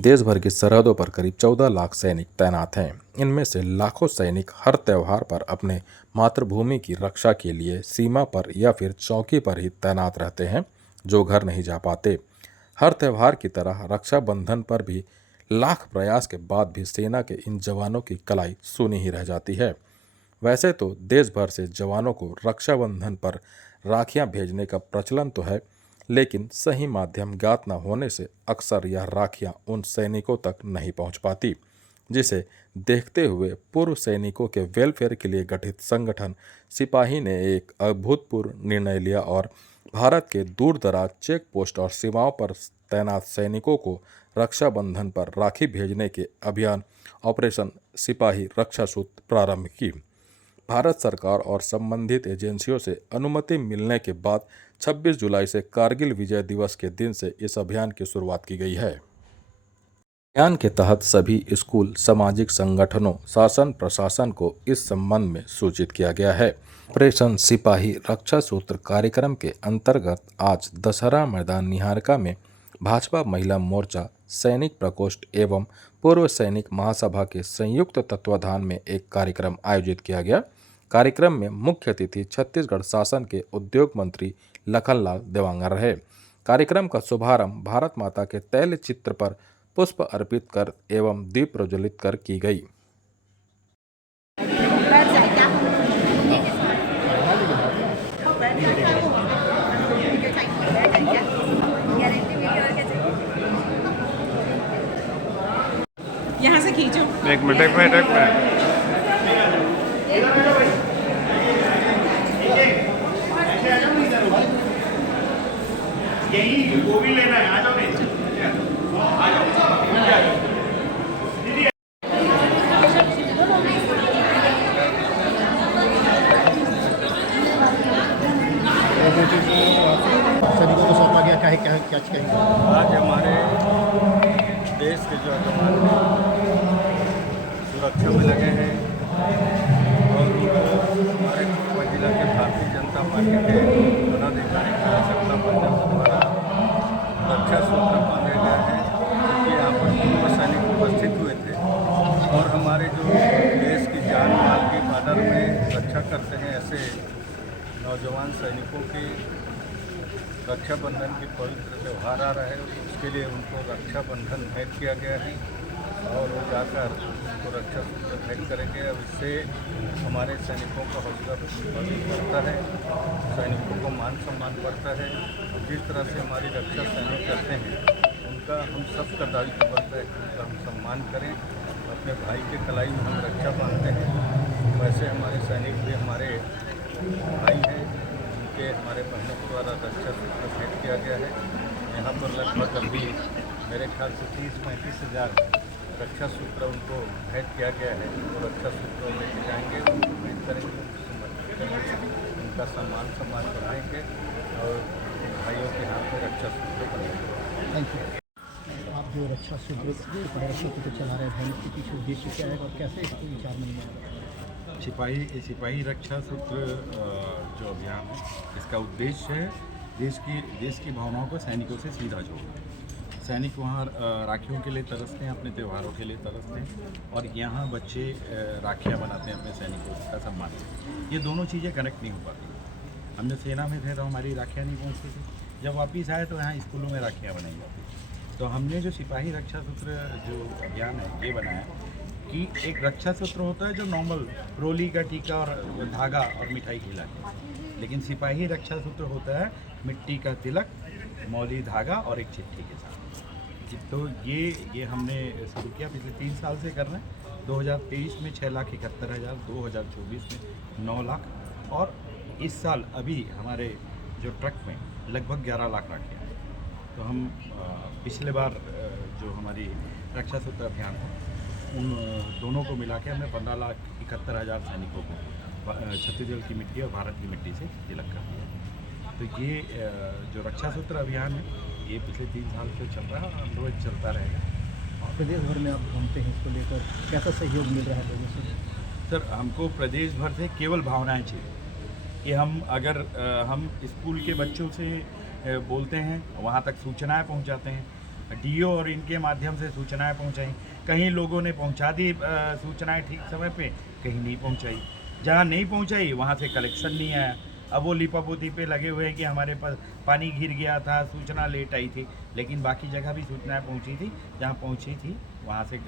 देश भर की सरहदों पर करीब 14 लाख सैनिक तैनात हैं। इनमें से लाखों सैनिक हर त्योहार पर अपने मातृभूमि की रक्षा के लिए सीमा पर या फिर चौकी पर ही तैनात रहते हैं, जो घर नहीं जा पाते। हर त्योहार की तरह रक्षाबंधन पर भी लाख प्रयास के बाद भी सेना के इन जवानों की कलाई सूनी ही रह जाती है। वैसे तो देश भर से जवानों को रक्षाबंधन पर राखियां भेजने का प्रचलन तो है, लेकिन सही माध्यम ज्ञात न होने से अक्सर यह राखियां उन सैनिकों तक नहीं पहुंच पाती, जिसे देखते हुए पूर्व सैनिकों के वेलफेयर के लिए गठित संगठन सिपाही ने एक अभूतपूर्व निर्णय लिया और भारत के दूर दराज चेक पोस्ट और सीमाओं पर तैनात सैनिकों को रक्षाबंधन पर राखी भेजने के अभियान ऑपरेशन सिपाही रक्षा सूत्र प्रारंभ की। भारत सरकार और संबंधित एजेंसियों से अनुमति मिलने के बाद 26 जुलाई से कारगिल विजय दिवस के दिन से इस अभियान की शुरुआत की गई है। अभियान के तहत सभी स्कूल, सामाजिक संगठनों, शासन प्रशासन को इस संबंध में सूचित किया गया है। ऑपरेशन सिपाही रक्षा सूत्र कार्यक्रम के अंतर्गत आज दशहरा मैदान निहारिका में भाजपा महिला मोर्चा, सैनिक प्रकोष्ठ एवं पूर्व सैनिक महासभा के संयुक्त तत्वाधान में एक कार्यक्रम आयोजित किया गया। कार्यक्रम में मुख्य अतिथि छत्तीसगढ़ शासन के उद्योग मंत्री लखनलाल देवांगन रहे। कार्यक्रम का शुभारंभ भारत माता के तैल चित्र पर पुष्प अर्पित कर एवं दीप प्रज्वलित कर की गई। यहाँ से खींचो। एक मिनट यही वो भी लेना है, आ जाओ सैनिकों को सौंपा गया। क्या कहेंगे? आज हमारे देश के जो जवान सुरक्षा में लगे हैं और उनको हमारे कोरबा जिला के भारतीय जनता पार्टी के पदाधिकारी कार्यकर्ता मंडल द्वारा रक्षा सूत्र बांधे गए हैं, क्योंकि यहाँ पर पूर्व सैनिक उपस्थित हुए थे और हमारे जो देश की जान माल की बॉर्डर में रक्षा करते हैं, ऐसे नौजवान सैनिकों की रक्षाबंधन की पवित्र त्यौहार आ रहा है, उसके लिए उनको रक्षाबंधन भेंट किया गया है और वो जाकर उनको रक्षा सूत्र भेंट करेंगे। अब इससे हमारे सैनिकों का हौसला बढ़ता है, सैनिकों को मान सम्मान बढ़ता है। जिस तरह से हमारी रक्षा सैनिक करते हैं, उनका हम सबका दायित्व बनता है कि उनका हम सम्मान करें। अपने भाई के कलाई में हम रक्षा बांधते हैं, वैसे हमारे सैनिक भी हमारे भाई हैं, उनके हमारे बहनों द्वारा रक्षा सूत्र भेंट किया गया है। यहाँ पर लगभग अभी मेरे ख्याल से 30-35 हज़ार रक्षा सूत्र उनको भेंट किया गया है। तो रक्षा सूत्र लेके जाएंगे, उनको भेंट करेंगे, समर्पित करेंगे, उनका सम्मान बढ़ाएंगे और भाइयों के हाथ में रक्षा सूत्र बनाएंगे। Thank you. आप जो रक्षा सूत्र को चला रहे हैं, इसके पीछे उद्देश्य क्या है और कैसे इसको विचार में लिया गया? सिपाही रक्षा सूत्र जो अभियान है, इसका उद्देश्य है देश की भावनाओं को सैनिकों से सीधा जोड़ना। सैनिक वहाँ राखियों के लिए तरसते हैं, अपने त्योहारों के लिए तरसते हैं और यहाँ बच्चे राखियाँ बनाते हैं अपने सैनिकों का सम्मान। ये दोनों चीज़ें कनेक्ट नहीं हो पाती। हमने सेना में थे तो हमारी राखियाँ नहीं पहुँचती थी, जब वापस आए तो यहाँ स्कूलों में राखियाँ बनाई जाती। तो हमने जो सिपाही रक्षा सूत्र जो अभियान है ये बनाया कि एक रक्षा सूत्र होता है जो नॉर्मल रोली का टीका और धागा और मिठाई खिलाते, लेकिन सिपाही रक्षा सूत्र होता है मिट्टी का तिलक, मौली धागा और एक चिट्ठी के साथ। तो ये हमने शुरू किया, पिछले 3 साल से कर रहे हैं। 2023 में 6,71,000, 2024 में 9 लाख और इस साल अभी हमारे जो ट्रक में लगभग 11 लाख राखियाँ हैं। तो हम पिछले बार जो हमारी रक्षा सूत्र अभियान था, उन दोनों को मिला के हमने 15,71,000 सैनिकों को छत्तीसगढ़ की मिट्टी और भारत की मिट्टी से तिलक कर दिया। तो ये जो रक्षा सूत्र अभियान है ये पिछले 3 साल से चल रहा है और रोज चलता रहेगा। प्रदेश भर में आप घूमते हैं, इसको लेकर कैसा सहयोग मिल रहा है लोगों से? सर, हमको प्रदेश भर से केवल भावनाएं चाहिए कि अगर हम स्कूल के बच्चों से बोलते हैं, वहाँ तक सूचनाएं पहुँचाते हैं, डीओ और इनके माध्यम से सूचनाएं पहुंचाई। कहीं लोगों ने पहुंचा दी सूचनाएं ठीक समय पे, कहीं नहीं पहुंचाई। जहां नहीं पहुंचाई वहां से कलेक्शन नहीं आया। अब वो लिपापोती पे लगे हुए हैं कि हमारे पास पानी गिर गया था, सूचना लेट आई थी, लेकिन बाकी जगह भी सूचनाएं पहुंची थी। जहां पहुंची थी वहां से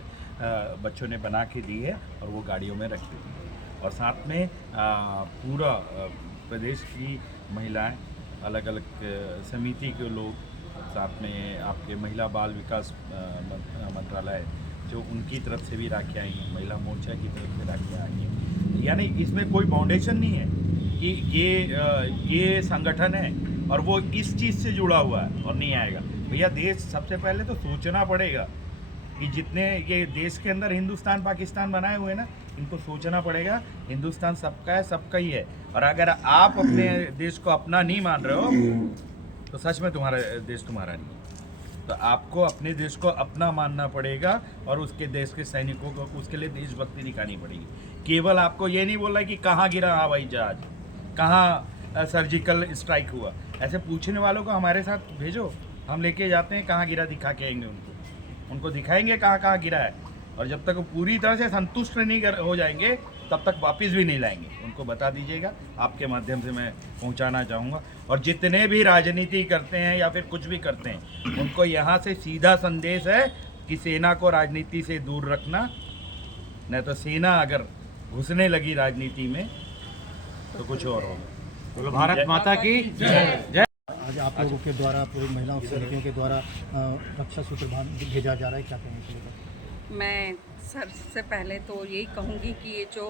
बच्चों ने बना के दी है और वो गाड़ियों में रख दी है। और साथ में पूरा प्रदेश की महिलाएं, अलग अलग समिति के लोग, साथ में आपके महिला बाल विकास मंत्रालय जो उनकी तरफ से भी राखियाँ आई हैं, महिला मोर्चा की तरफ से राखियाँ आई हैं। यानी इसमें कोई फाउंडेशन नहीं है कि ये संगठन है और वो इस चीज़ से जुड़ा हुआ है और नहीं आएगा। भैया देश सबसे पहले तो सोचना पड़ेगा कि जितने ये देश के अंदर हिंदुस्तान पाकिस्तान बनाए हुए हैं ना, इनको सोचना पड़ेगा हिंदुस्तान सबका है, सबका ही है। और अगर आप अपने देश को अपना नहीं मान रहे हो तो सच में तुम्हारा देश तुम्हारा नहीं है। तो आपको अपने देश को अपना मानना पड़ेगा और उसके देश के सैनिकों को उसके लिए देशभक्ति दिखानी पड़ेगी। केवल आपको ये नहीं बोलना कि कहाँ गिरा हवाई जहाज, कहाँ सर्जिकल स्ट्राइक हुआ। ऐसे पूछने वालों को हमारे साथ भेजो, हम लेके जाते हैं, कहाँ गिरा दिखा के आएंगे उनको दिखाएंगे कहाँ कहाँ गिरा है। और जब तक वो पूरी तरह से संतुष्ट नहीं हो जाएंगे तब तक वापस भी नहीं लाएंगे। उनको बता दीजिएगा, आपके माध्यम से मैं पहुंचाना चाहूँगा। और जितने भी राजनीति करते हैं या फिर कुछ भी करते हैं, उनको यहाँ से सीधा संदेश है कि सेना को राजनीति से दूर रखना, नहीं तो सेना अगर घुसने लगी राजनीति में तो कुछ और होगा। बोलो भारत माता की जय। आज आप लोगों के द्वारा, पूरी महिलाओं समितियों के द्वारा रक्षा सूत्र भेजा जा रहा है, क्या कहेंगे इसके लिए? मैं सबसे पहले तो यही कहूँगी कि ये जो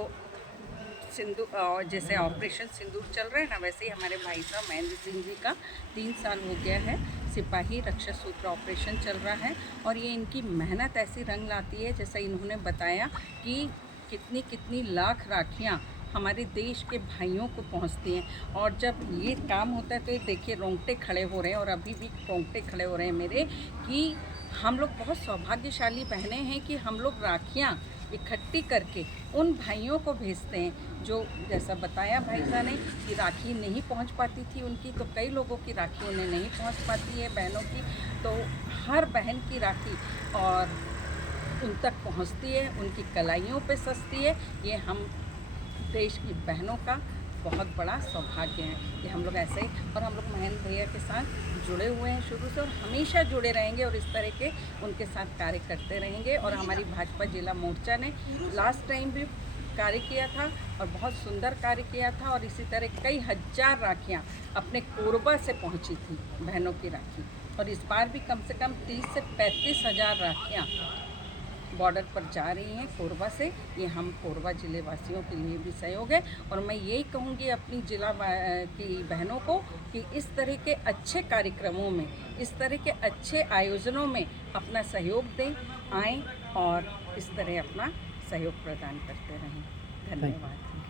सिंदूर, जैसे ऑपरेशन सिंदूर चल रहा है ना, वैसे ही हमारे भाई साहब महेंद्र सिंह जी का 3 साल हो गया है सिपाही रक्षा सूत्र ऑपरेशन चल रहा है। और ये इनकी मेहनत ऐसी रंग लाती है, जैसा इन्होंने बताया कि कितनी कितनी लाख राखियाँ हमारे देश के भाइयों को पहुंचती हैं। और जब ये काम होता है तो ये देखिए रोंगटे खड़े हो रहे हैं, और अभी भी रोंगटे खड़े हो रहे हैं मेरे, कि हम लोग बहुत सौभाग्यशाली बहनें हैं कि हम लोग राखियाँ इकट्ठी करके उन भाइयों को भेजते हैं जो, जैसा बताया भाई साहब ने, कि राखी नहीं पहुंच पाती थी उनकी, तो कई लोगों की राखी उन्हें नहीं पहुंच पाती है बहनों की, तो हर बहन की राखी और उन तक पहुंचती है, उनकी कलाइयों पे सजती है। ये हम देश की बहनों का बहुत बड़ा सौभाग्य है कि हम लोग ऐसे ही, और हम लोग महेंद्र भैया के साथ जुड़े हुए हैं शुरू से और हमेशा जुड़े रहेंगे और इस तरह के उनके साथ कार्य करते रहेंगे। और हमारी भाजपा जिला मोर्चा ने लास्ट टाइम भी कार्य किया था और बहुत सुंदर कार्य किया था, और इसी तरह कई हजार राखियाँ अपने कोरबा से पहुँची थी बहनों की राखी, और इस बार भी कम से कम 30 से 35 हज़ार राखियाँ बॉर्डर पर जा रही हैं कोरबा से। ये हम कोरबा ज़िले वासियों के लिए भी सहयोग है। और मैं यही कहूँगी अपनी जिला की बहनों को कि इस तरह के अच्छे कार्यक्रमों में, इस तरह के अच्छे आयोजनों में अपना सहयोग दें, आएँ और इस तरह अपना सहयोग प्रदान करते रहें। धन्यवाद।